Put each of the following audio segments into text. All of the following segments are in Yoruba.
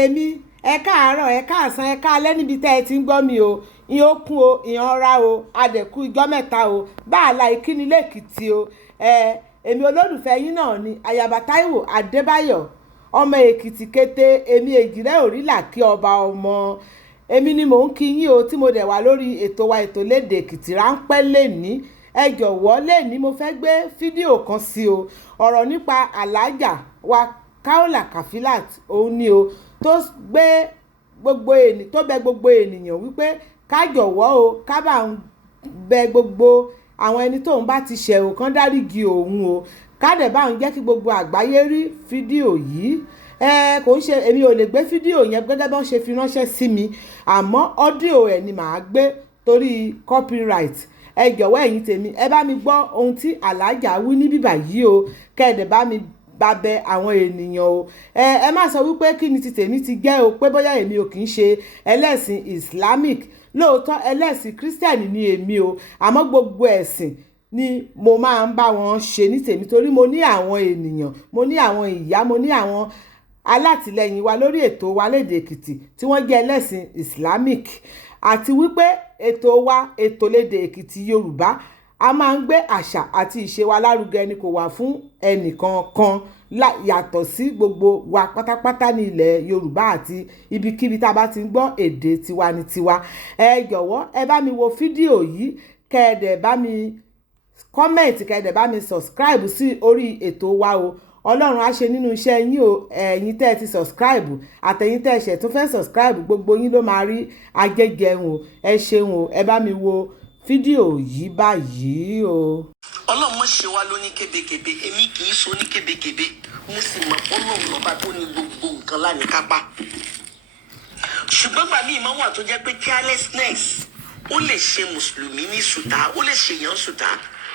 tèmi ẹ káàárọ̀ ẹ káàsán ẹ káalẹ́ níbi tẹ́ ẹ ti ń gbọ́ mi o ìyẹn ó kún o ìyẹn ọ̀rá o adẹ̀kú ijọ́ mẹ́ta o báàlà ìkíni lẹ́kìtì o èmi olólùfẹ́ yín náà ni Ayaba Táíwò Adébáyọ̀ ọmọ Èkìtì kété èmi èjìrẹ́ òrìlà kí ọba ọmọ èmi ni mò ń kí yín o tí mo dẹ̀ wá lórí ètò wa ètò lédè Èkìtì ráńpẹ́ lẹ́ni ẹ jọ̀wọ́ lẹ́ni mo fẹ́ gbé fídíò kan sí o ọ̀rọ̀ nípa Alhaja wa Kaola Kafilat òun ni o tó bẹ gbogbo ènìyàn wípé ká jọ̀wọ́ o ká bá ń bẹ gbogbo àwọn ẹni tóun bá ti ṣẹ̀ ò kán dáríjì òun o ká dẹ̀ bá ń jẹ́ kí gbogbo àgbáyé rí fídíò yìí kò ń ṣe èmi ò lè gbé fídíò yẹn gẹ́gẹ́ bí wọ́n ṣe fi ránṣẹ́ sí mi àmọ́ ọ́díò ẹ̀ ni màá gbé torí copyright ẹ jọ̀wọ́ ẹ̀yin tèmi ẹ bá mi gbọ́ ohun tí Alhaja wí ní bíbà yìí o kẹ́ẹ̀dẹ̀ bá mi bá bẹ àwọn ènìyàn o ẹ má sọ wípé kí ni ti tèmi ti jẹ́ o pé bóyá èmi ò kì í ṣe ẹlẹ́sìn Islamic lóòótọ́ ẹlẹ́sìn Christian ni èmi o àmọ́ gbogbo ẹ̀sìn ni mo máa ń bá wọn ṣe ní tèmi torí mo ní àwọn ènìyàn mo ní àwọn ìyá mo ní àwọn alátìlẹyìn wa lórí ètò wa lédè Èkìtì tí wọ́n jẹ́ ẹlẹ́sìn Islamic àti wípé ètò wa ètò lédè Èkìtì Yorùbá a máa ń gbé àṣà àti ìṣe wa lárugẹ ni kò wà fún ẹnìkankan yàtọ̀ sí gbogbo wa pátápátá ní ilẹ̀ Yorùbá àti ibikíbi tá a bá ti ń gbọ́ èdè tiwa ní tiwa ẹ jọ̀wọ́ ẹ bá mi wo fídíò yìí kẹ́ẹ̀dẹ̀ bá mi kọ́mẹ̀ntì kẹ́ẹ̀dẹ̀ bá mi subscribe sí orí ètò wa o Ọlọ́run á ṣe nínú iṣẹ́ yín o ẹ̀yin tẹ́ ẹ ti subscribe àtẹ̀yin tẹ́ ẹ ṣẹ̀ tún fẹ́ subscribe gbogbo yín ló máa rí ajẹjẹun o ẹ ṣeun o ẹ bá mi wo fídíò yìí báyìí o. Ọlọ́run má ṣe wá lóní kébékébé èmi kì í so ní kébékébé mo sì mọ̀ Ọlọ́run lọ́ba tó ní gbogbo nǹkan lánìkápá ṣùgbọ́n gbà mí ìmọ̀ wà tó jẹ́ pé carelessness ó lè ṣe mùsùlùmí ní sùtá ó lè ṣe èèyàn sùtá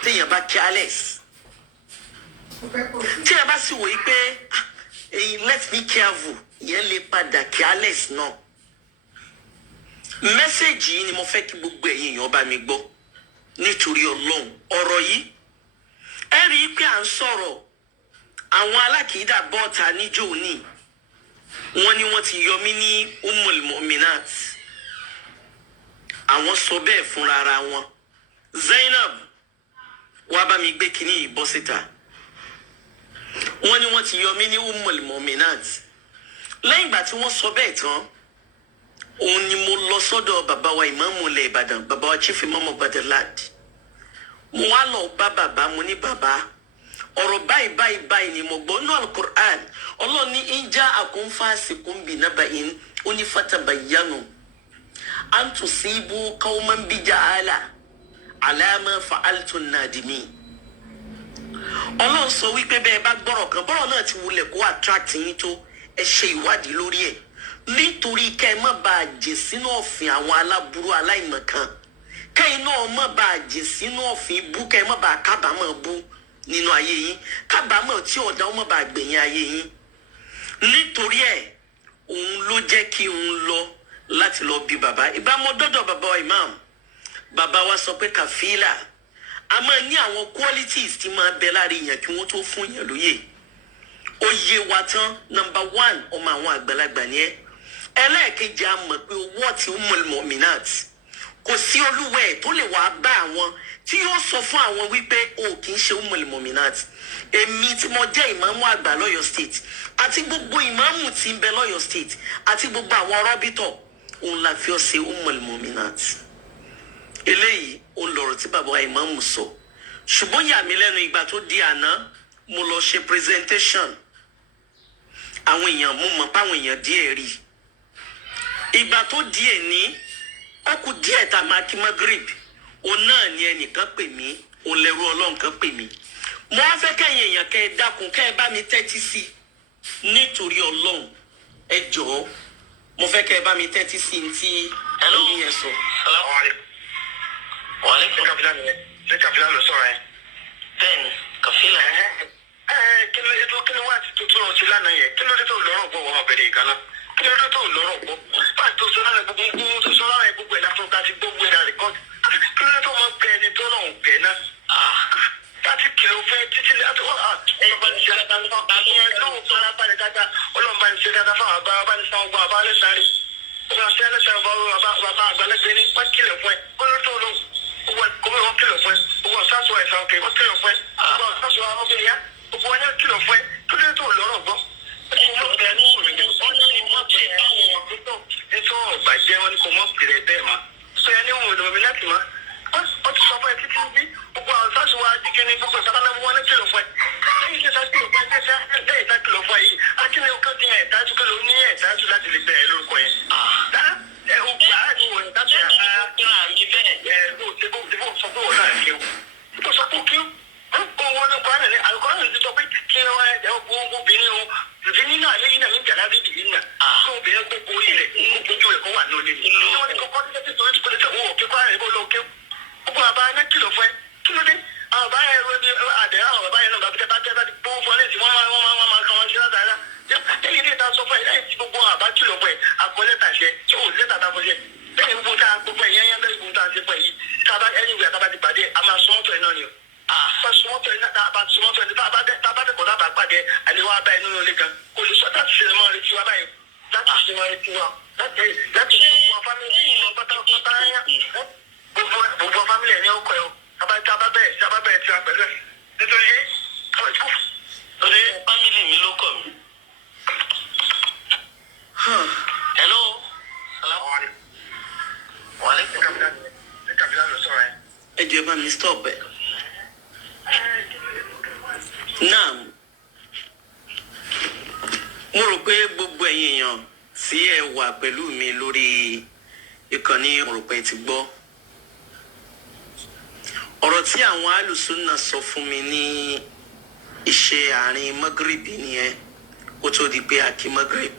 téèyàn bá careless tí ẹ bá sì wòye pé let's be careful ìyẹn lè padà careless náà mẹ́sẹ̀gì yìí ni mo fẹ́ kí gbogbo ẹ̀yin èèyàn bá mi gbọ́ nítorí Ọlọ́run ọ̀rọ̀ yìí ẹ rí i pé à ń sọ̀rọ̀ àwọn alákìídà bọ́ọ̀ta níjó ní wọ́n ní wọ́n ti yọ mí ní Ummul Mu'minat àwọn sọ bẹ́ẹ̀ fúnra ara wọn Zainab wá bá mi gbé kínní yìí bọ́ síta wọ́n ní wọ́n ti yọ mí ní Ummul Mu'minat lẹ́yìn ìgbà tí wọ́n sọ bẹ́ẹ̀ tán òun ni mo lọ sọ́dọ̀ bàbá wa ìmáàmù ilẹ̀ Ìbàdàn bàbá wa chief imam of Badalad mo wá lọ bá bàbá mo ní bàbá ọ̀rọ̀ báyìí ni mo gbọ́ nínú Al-Qur'an Ọlọ́run ní in ja'akum fasiqun binaba'in ó ní fatabayyanu an tusibu qawman bijahala ala ma fa'altum nadimin Ọlọ́run sọ wípé bẹ́ẹ̀ bá gbọ́rọ̀ kan bọ́rọ̀ náà ti wulẹ̀ kó attract yín tó ẹ ṣe ìwádìí lórí ẹ̀ nítorí kẹ́ ẹ má bàa jìn sínú ọ̀fìn àwọn aláburú aláìmọ̀kan kẹ́yìn náà má bàa jìn sínú ọ̀fìn bú kẹ́ ẹ má bàa kábàámọ̀ bú nínú ayé yín kábàámọ̀ tí ọ̀dà ó má bàa gbẹ̀yìn ayé yín nítorí ẹ̀ òun ló jẹ́ kí n lọ láti lọ bí bàbá ìbámu dọ́dọ̀ bàbá wa imam bàbá wa sọ pé kàfílà a máa ní àwọn qualities tí máa bẹ láàrin yẹn kí wọ́n tó fún yẹn lóye ó yé wa tán number 1 ọmọ àwọn àgbàlagbà ni ẹ ẹlẹ́ẹ̀kejì a mọ̀ pé owó ti Ummul Mu'minat kò sí olúwẹ̀ tó lè wá bá àwọn tí yóò sọ fún àwọn wípé o kì í ṣe Ummul Mu'minat èmi tí mo jẹ́ ìmáàmù àgbà lọ́yọ̀ state àti gbogbo ìmáàmù tí ń bẹ lọ́yọ̀ state àti gbogbo àwọn rọ́bítọ̀ òun la fi ọ́ ṣe Ummul Mu'minat eléyìí òun lọ̀rọ̀ tí bàbá ìmáàmù sọ ṣùgbọ́n yà mí lẹ́nu ìgbà tó di àná mo lọ ṣe presentation àwọn èèyàn mo mọ̀ páwọn èèyàn díẹ̀ rí ìgbà tó díẹ̀ ní ọkù díẹ̀ tá a máa kí Maghrib òun náà ni ẹnìkan pè mí òun lẹ́rú Ọlọ́run kan pè mí mo wá fẹ́ kẹ́yìn èèyàn kẹ́ ẹ dákun kẹ́ ẹ bá mi tẹ́tí sí nítorí Ọlọ́run ẹ jọ̀ọ́ mo fẹ́ kẹ́ ẹ bá mi tẹ́tí sí ní tí ẹlòmíì yẹn sọ. wàhálà kàfílà ni ṣé kàfílà ló sọ̀rọ̀ ẹ. bẹ́ẹ̀ni kàfílà. kí ló wá ti tuntun lọ sí lánàá yẹn kí ló dé tó lọ́rọ̀ bọ̀ wọ́n ọ̀bẹ̀rẹ̀ ìgànnà kí ló dé tó lọ́rọ̀ bọ̀ bá tó sọ lára gbogbo ẹ̀ látọ̀ ká ti gbogbo ẹ̀ rẹ̀ kọ́ kí ló dé tó mọ̀ pé ẹni tó náà pẹ̀ náà láti ti kìlọ̀ fún ẹ títí láti wọ́n ọlọ́ba ní ṣe dáadáa fún àbí ẹ lóhùn fara balẹ̀ dáadáa ọlọ́ba ní ṣe dáadáa fún àbá bá ní sanwó gbọ́ àbá lẹ́sàárì ọba ṣe lẹ́sàárì bàbá àgbàlẹ́gbẹ́ ní wọ́n kìlọ̀ fún ẹ wọ́n ló tó lóhùn kọ́mọ́ wọn kìlọ̀ fún ẹ owó ọ̀sásùn ẹ̀sán òkè wọ́n kìlọ̀ fún ẹ owó ọ̀sásùn ọmọbìnrin yá gbogbo wọn ní kìlọ̀ fún ẹ tó lè tó lọ́rọ̀ gbọ́. Bàjẹ́ wọn ni kò mọ̀ pèrè bẹ́ẹ̀ ma sọ yẹn ní wọn ò lọ́mọ mi láti ma ó ti sọ fún ẹ títí bí gbogbo àwọn sáṣù wa jí kíni gbogbo ìsàkánná wọn ní kìlọ̀ fún ẹ lẹ́yìn tí sáṣù kìlọ̀ fún ẹ lẹ́yìn tí sáṣù kìlọ̀ fún ẹ yìí akíní ọkọ ti yẹn ẹ̀dájú pé ló ní ẹ̀dájú láti lè bẹ̀rẹ̀ lórúkọ yẹn. ẹ o gbà á ní wọn dájú ẹ bó sọ pé wọn náà kí o bó sọ pé kí o wọn ní kọ́ra ní alukọ́ra ti sọ pé kí obìnrin o obìnrin náà lẹ́yìn náà ní jàdá bí bìbí náà kó obìnrin kó borí rẹ̀ kó ojú rẹ̀ kó wà lóde ní wọn ní kọ́kọ́ ní tẹ́tí torí pé owó òkè kọ́ra rẹ̀ bó lọ òkè gbogbo àbá ẹ̀ kìlọ̀ fún ẹ kí ló dé àwọn bàbá yẹn rẹ àdé àwọn bàbá yẹn náà bàbá tẹ bá ti bó fún ẹ wọ́n máa kàn wọ́n sí látara lẹ́yìn ilé ìta sọ fún ẹ lẹ́yìn tí gbogbo àbá kìlọ̀ fún ẹ àkọlẹ́tà ṣe tí ò lẹ́tà tá a fọṣẹ lẹ́yìn gbogbo tá a gbogbo ẹ̀ yẹn lẹ́yìn gbogbo tá a ṣe fún ẹ yìí tábà ẹni ìwé àtàbà ti pàdé a máa sọmọ́tò ẹ̀ náà ni o sọmọ́tò ẹ̀ náà tá a bá sọmọ́tò ẹ̀ tá a bá bẹ̀ kọ́ lábàá pàdé àlewà abá ẹ̀ nínú ilé gan kò lè sọ láti ṣe máa retí wa báyìí láti ṣe máa retí wa láti gbogbo fámìlì wọn pátápátá yá gbogbo fámìlì ẹ̀ ní ọkọ̀ ẹ̀ o tábà bẹ̀rẹ̀ tí a pẹ̀lú ẹ̀ nítorí lórí fámìlì mi ló kọ̀ mí. Hello. Wàlẹ́kùn kàbílà lọ sọ̀rọ̀ ẹ̀. Ẹ jẹ́ bá mi stop ẹ̀. Náà mo rò pé gbogbo ẹ̀yin èèyàn tí ẹ wà pẹ̀lú mi lórí ìkànnì mo rò pé ti gbọ́. Ọ̀rọ̀ tí àwọn alùsùnà sọ fún mi ní ìṣe àárín Maghrib nìyẹn kó tó di pé a kí Maghrib.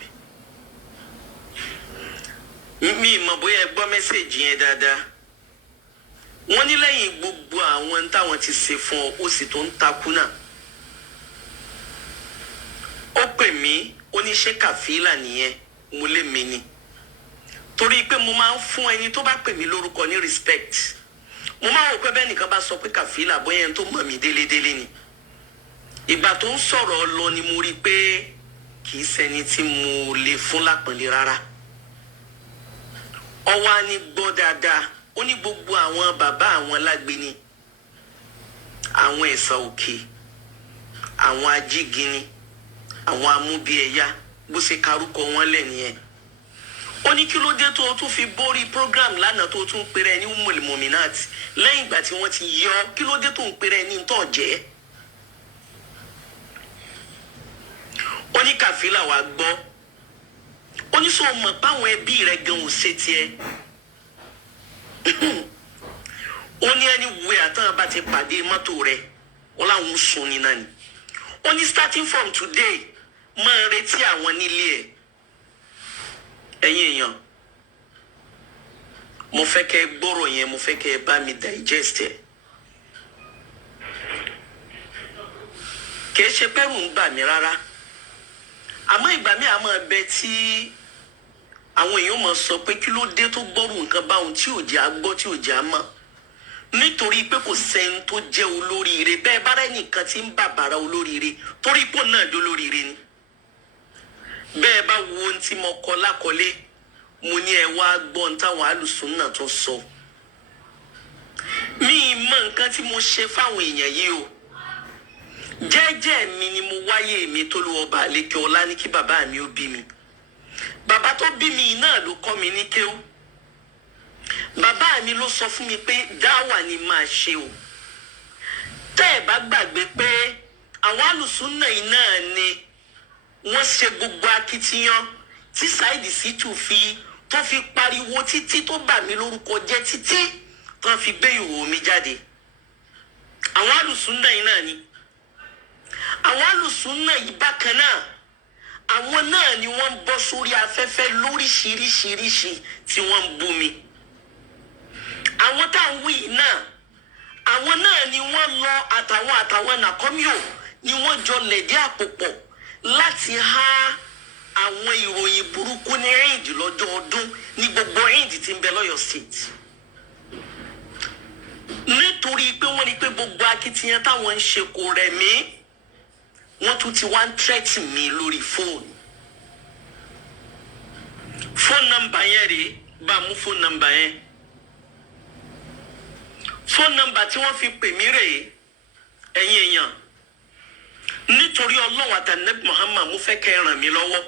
Mi mọ̀ bóyá ẹ gbọ́ mẹ́sẹ̀jì yẹn dáadáa. Wọ́n ní lẹ́yìn gbogbo àwọn táwọn ti ṣe fún ọ ó sì tó ń takú náà. Ó pè mí ó ní ṣé kàfílà nìyẹn mo lé mi ni. Torí pé mo máa ń fún ẹni tó bá pè mí lórúkọ ní respect. Mo máa wò pé bẹ́ẹ̀ nìkan bá sọ pé kàfílà bóyá ẹni tó mọ̀ mí délédélé ni. Ìgbà tó ń sọ̀rọ̀ lọ ni mo rí pé kì í ṣẹni tí mo lè fún lápọ̀nlé rárá. Ó wá ní gbọ́ dáadáa ó ní gbogbo àwọn bàbá àwọn lágbéni àwọn ẹ̀sà òkè àwọn ajígini àwọn amúbíẹ̀yà bó ṣe karúkọ wọn lẹ́nìyẹn. Ó ní kí ló dé tó o tún fi borí program lánàá tó o tún pèrè ní Ummul Muminat lẹ́yìn ìgbà tí wọ́n ti yọ kí ló dé tó ń pèrè ní tó jẹ́. Ó ní kàfílà wàá gbọ́ ó ní sọ mọ̀ páwọn ẹbí rẹ̀ gan ò ṣe tiẹ̀. Ó ní ẹni wúwe àtàn bá ti pàdé mọ́tò rẹ̀ wọ́n láwọn sùn ní náà ni. Ó ní starting from today máa retí àwọn nílé ẹ̀. Ẹ̀yin èèyàn mo fẹ́ kẹ́ gbọ́rọ̀ yẹn mo fẹ́ kẹ́ bá mi digest ẹ̀. Kìí ṣe pẹ́rù ń bà mí rárá. Àmọ́ ìgbà mi àmọ́ ẹbẹ tí àwọn èèyàn máa sọ pé kí ló dé tó gbọ́rù nǹkan báwọn tí ò jẹ́ agbọ́ tí ò jẹ́ àmọ́. Nítorí pé kò sẹ́ni tó jẹ́ olóríire bẹ́ẹ̀ bá rẹ̀ nìkan tí ń bàbàrà olóríire torí pò náà jẹ́ olóríire ni. Bẹ́ẹ̀ bá wo ohun tí mo kọ lákọlé mo ní ẹ wá gbọ́ ohun táwọn alùsùnà tó sọ. Mi mọ nǹkan tí mo ṣe fáwọn èèyàn yìí o. Jẹ́jẹ́ mi ni mo wáyé mi tó lu ọba àlekè ọlá ní kí bàbá mi ó bí mi. Bàbá tó bí mi náà ló kọ́ mi ní kéwú. Bàbá mi ló sọ fún mi pé dáwà ni máa ṣe o. Tẹ́ ẹ bá gbàgbé pé àwọn alùsùnà yìí náà ni wọ́n ṣe gbogbo akitiyan tí Saheed Shittu tó fi pariwo títí tó bà mí lórúkọ jẹ́ títí tó fi gbé ìhòòhò mi jáde. Àwọn alùsùnà yìí náà ni. Àwọn alùsùnà yìí bákan náà àwọn náà ni wọ́n ń bọ́ sórí afẹ́fẹ́ lóríṣiríṣiríṣi tí wọ́n ń bú mi. Àwọn tá à ń wí náà àwọn náà ni wọ́n lọ àtàwọn nàkọ́míò ni wọ́n jọ lẹ̀dí àpòpọ̀ láti há àwọn ìròyìn burúkú ní Eid lọ́jọ́ ọdún ní gbogbo Eid tí ń bẹ lọ́yọ̀ state. Nítorí nítorí pé wọ́n ní pé gbogbo akitiyan táwọn ń ṣe kò rẹ̀ mí wọ́n tún ti wá ń tẹ́tì mi lórí fóònù. Phone number yẹn rèé bá mú phone number yẹn. Phone number tí wọ́n fi pè mí rèé ẹ̀yin èèyàn nítorí Ọlọ́run àtànẹ́bí Muhammad mo fẹ́ kẹ́ ẹ ràn mí lọ́wọ́.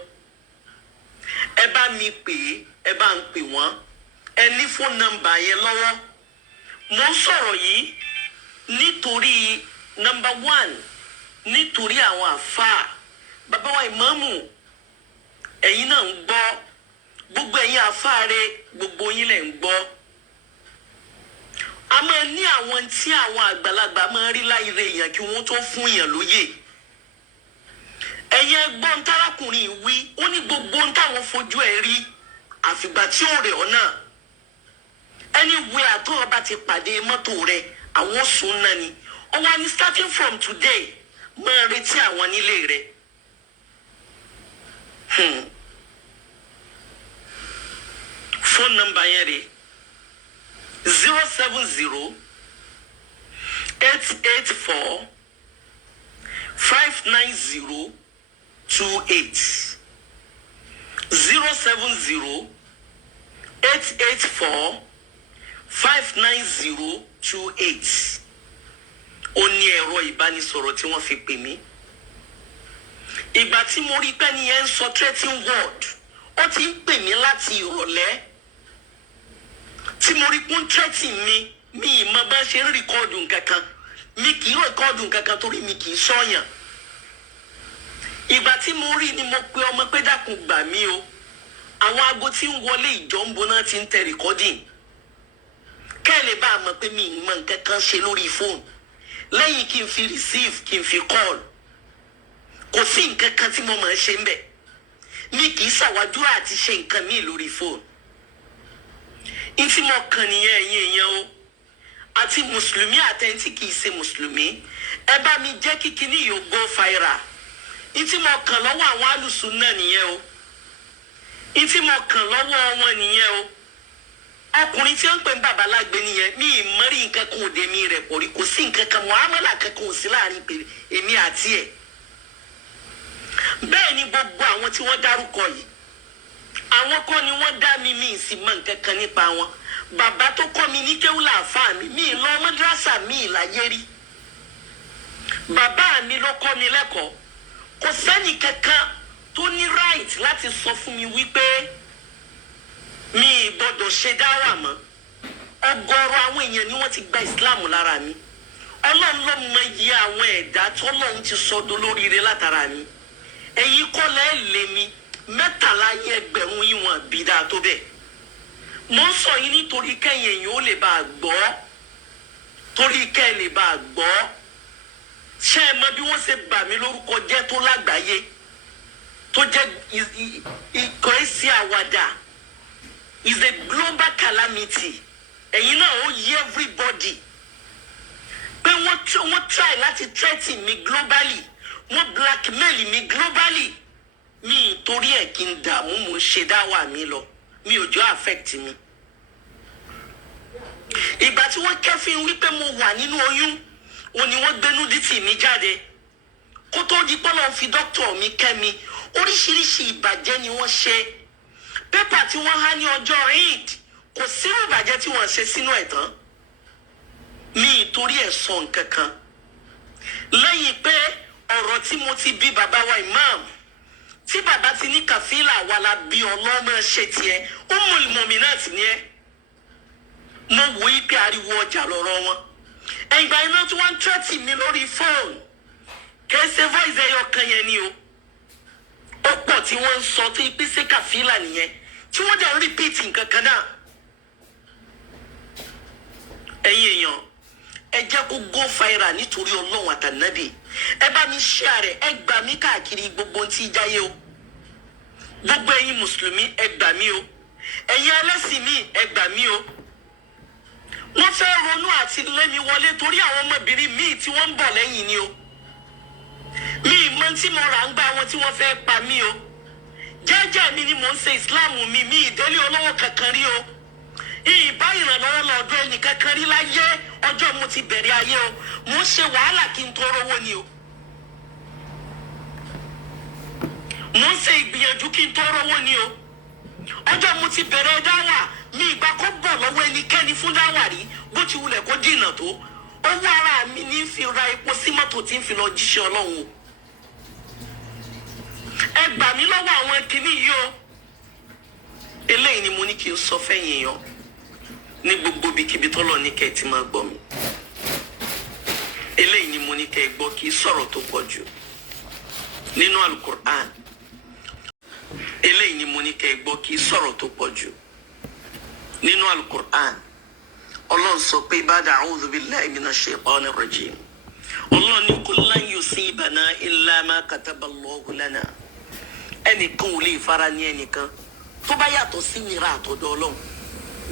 Ẹ bá mi pè é, ẹ bá ń pè wọ́n, ẹ ní phone number yẹn lọ́wọ́. Mo ń sọ̀rọ̀ yìí nítorí number one nítorí àwọn àfáà bàbá wa ìmáàmù ẹ̀yin náà ń gbọ́ gbogbo ẹ̀yin àfáà rẹ gbogbo yín lẹ̀ ń gbọ́. A máa ní àwọn tí àwọn àgbàlagbà máa rí láyé èèyàn kí wọ́n tó fún èèyàn lóye. Ẹ̀yin ẹgbọ́n tárákùnrin wí ó ní gbogbo ohun táwọn fojú ẹ̀ rí àfìgbà tí ó rẹ̀ ọ́ náà. Anywhere àtọ́ ọba ti pàdé mọ́tò rẹ̀ àwọn sùn náà ni. Ó wá ní starting from today máa retí àwọn nílé rẹ̀. Phone number yẹn rèé 070 884 590 28 070 884 590 28 ó ní ẹ̀rọ ìbánisọ̀rọ̀ tí wọ́n fi pè mí. Ìgbà tí mo rí pé ní ẹ ń sọ threatening word ó ti ń pè mí láti ìrọ̀lẹ́ tí mo rí pún threatening mi ìmọ̀ bá ṣe ń rìkọ́ọ̀dù nǹkankan mi kì í rìkọ́ọ̀dù nǹkankan torí mi kì í sọ̀yàn. Ìgbà tí mo rí ni mo pe ọmọ pé dákun gbà mí o àwọn aago tí ń wọlé ìjọ ń boná ti ń tẹ recording kẹ́ ẹ lè bá a mọ̀ pé mi ìmọ̀ nǹkankan ṣe lórí fóònù lẹ́yìn kí n fi receive kí n fi call kò sí nǹkan kan tí mo máa ṣe ń bẹ̀ mi kì í ṣàwájúrà àti ṣe nǹkan míì lórí fóònù. Ìtí mo kàn nìyẹn ẹ̀yin èèyàn o àti mùsùlùmí àtẹ̀ntì kì í ṣe mùsùlùmí ẹ bá mi jẹ́ kí kíní yóò go viral. Ìtí mo kàn lọ́wọ́ àwọn alùsùn náà nìyẹn o ìtí mo kàn lọ́wọ́ wọn nìyẹn o ọkùnrin tí wọ́n ń pè ní bàbá lágbé nìyẹn mi ì mọ́rí nǹkan kan òde mi rẹ̀ pọ̀ rí kò sí nǹkan kan muhammadu kankan ò sí láàrin èmi àti ẹ̀. Bẹ́ẹ̀ ni gbogbo àwọn tí wọ́n dárúkọ yìí àwọn kọ́ ni wọ́n dá mi mi sì mọ nǹkan kan nípa wọn. Bàbá tó kọ́ mi ní kéwúlà àfáà mi lọ mọ́dúrásà mi láyé rí. Bàbá mi ló kọ́ mi lẹ́kọ̀ọ́ kò sẹ́ni kankan tó ní right láti sọ fún mi wípé mi gbọ́dọ̀ ṣe dáwà mọ́. Ọ̀gọ̀rọ̀ àwọn èèyàn ni wọ́n ti gba Islam lára mi. Ọlọ́run ló mọ iye àwọn ẹ̀dá tọ́lọ́run ti sọdọ̀ lóríire látara mi. Ẹ̀yin kọ́lẹ̀ lé mi 13 yẹ ẹgbẹ̀rún yín wọn bí dáa tó bẹ́ẹ̀. Mo ń sọ yín nítorí kẹ́yìn èèyàn ó lè bá a gbọ́ torí kẹ́ ẹ lè bá a gbọ́. Ṣé ẹ mọ bí wọ́n ṣe bà mí lórúkọ jẹ́ tó lágbàáyé tó jẹ́ ikọ̀ ẹ̀sì àwàdà is a global calamity. Ẹ̀yin náà ó yí everybody pé wọ́n try láti threaten mi globally wọ́n blackmail mi globally mi torí ẹ̀ kí n dààmú mo ń ṣe dáwà mi lọ mi ò jọ affect mi. Ìgbà tí wọ́n kẹ́fín wípé mo wà nínú oyún òun ni wọ́n gbénú dítì mi jáde kó tó di pọ́lọ́ fi dókítà mi kẹ́ mi oríṣiríṣi ìbàjẹ́ ni wọ́n ṣe. Pépà tí wọ́n há ní ọjọ́ Eid kò sí ìbàjẹ́ tí wọ́n ṣe sínú ẹ̀ tán mi torí ẹ̀ sọ nǹkan kan lẹ́yìn pé ọ̀rọ̀ tí mo ti bí bàbá wa imam tí bàbá ti ní kàfílà wà la bí ọlọ́mọ ṣe tiẹ̀ Ummul Mu'minat ni ẹ́ mo wò í pé ariwo ọjà lọ́rọ̀ wọn. Ìgbà iná tí wọ́n ń tẹ́tì mi lórí fóònù kẹsẹ̀ voice ẹyọ kan yẹn ni o ó pọ̀ tí wọ́n ń sọ tó ipi sí kàfílà nìyẹn tí wọ́n dẹ̀ ń repeat nǹkan kan náà. Ẹ̀yin èèyàn ẹ jẹ́ kó go viral nítorí Ọlọ́run àtànábì ẹ bá mi share rẹ̀ ẹ gbà mí káàkiri gbogbo tí jáyé o gbogbo ẹ̀yin mùsùlùmí ẹ gbà mí o ẹ̀yin ẹlẹ́sìn mi ẹ gbà mí o. Wọ́n fẹ́ ronú àti lé mi wọlé torí àwọn ọmọbìnrin míì tí wọ́n ń bọ̀ lẹ́yìn ni o. Mi mọ tí mo rà ń gbá wọn tí wọ́n fẹ́ pa mí o. Jẹ́jẹ́ mi ni mò ń ṣe Islam mi ìdílé olówó kankan rí o. ìbá ìrànlọ́wọ́ lọ́dọ̀ ẹnì kankan rí láyé ọjọ́ mo ti bẹ̀rẹ̀ ayé o mo ṣe wàhálà kí n tó rówó ni o mo ṣe ìgbìyànjú kí n tó rówó ni o ọjọ́ mo ti bẹ̀rẹ̀ dáwà mi ìgbà kó bọ̀ lọ́wọ́ ẹnikẹ́ni fún dáwà rí bó ti wulẹ̀ kó dìnà tó owó ara mi ní fi ra epo sí mọ́tò tí ń fi lọ jíṣẹ́ Ọlọ́run o ẹ gbà mí lọ́wọ́ àwọn kìíní yìí o eléyìí ni mo ní kí n sọ fẹ́yìn èèyàn ní gbogbo ibikíbi tọ́lọ̀ ní kẹ́ ẹ ti máa gbọ́ mi eléyìí ni mo ní kẹ́ ẹ gbọ́ kí sọ̀rọ̀ tó pọ̀ jù nínú alukur'an eléyìí ni mo ní kẹ́ ẹ gbọ́ kí sọ̀rọ̀ tó pọ̀ jù nínú alukur'an Ọlọ́run sọ pé ba'da a'udhu billahi minash shaitanir rajim Ọlọ́run ní kul lan yusibana illa ma kataballahu lana ẹnìkan ò lè fara ní ẹnìkan tó bá yàtọ̀ sí nira àtọ̀dọ̀ Ọlọ́run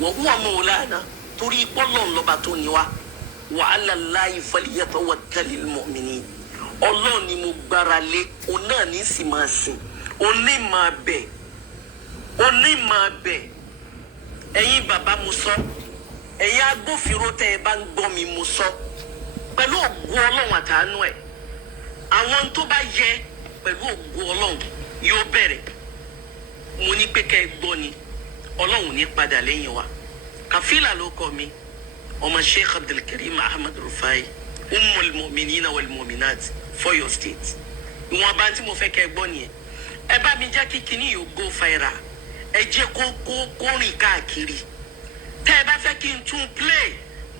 wa huwa maulana torí Ọlọ́run lọ́ba tó ní wa wa 'ala Allahi falyatawakkalil mu'minin Ọlọ́run ni mo gbára lé òun náà ní sì máa sìn òun ní máa bẹ̀ ẹ̀yin bàbá mo sọ ẹ̀yin agbófinró tẹ́ ẹ bá ń gbọ́ mi mo sọ pẹ̀lú ògo Ọlọ́run àtàánú ẹ̀ àwọn tó bá yẹ pẹ̀lú ògo Ọlọ́run yóò bẹ̀rẹ̀ mo ní pé kẹ́ ẹ gbọ́ ni Ọlọ́run ní padà lẹ́yìn wa Kafila ló kọ mi ọmọ Sheikh Abdulkarim Ahmad Rufai Ummul Mu'minina wal Mu'minat for your state ìwọ̀n bá tí mo fẹ́ kẹ́ ẹ gbọ́ nìyẹn ẹ bá mi jẹ́ kí kinní yóò go viral ẹ jẹ́ kó rìn káàkiri tẹ́ ẹ bá fẹ́ kí n tún play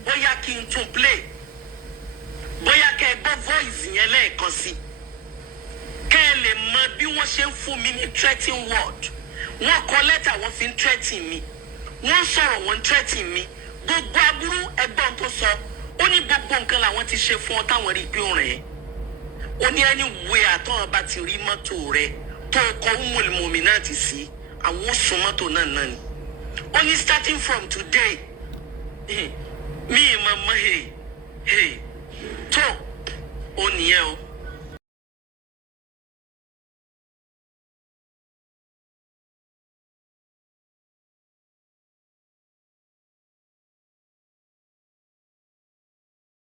bóyá kí n tún play bóyá kẹ́ ẹ gbọ́ voice yẹn lẹ́ẹ̀kan sí kẹ́ ẹ lè mọ bí wọ́n ṣe ń fún mi ní threatening word wọ́n kọ lẹ́tà wọ́n fi ń threaten mi wọ́n sọ̀rọ̀ wọ́n ń threaten mi gbogbo aburú ẹgbọ́n tó sọ ó ní gbogbo nǹkan làwọn ti ṣe fún ọ táwọn rí pé ó rẹ̀ ó ní ẹni wé àtọ́wọ́n bá ti rí mọ́tò rẹ tó kọ Ummul Mu'minat sí àwọn sùn mọ́tò náà ni ó ní starting from today mi ì mọ̀ mọ́ tó ó nìyẹn o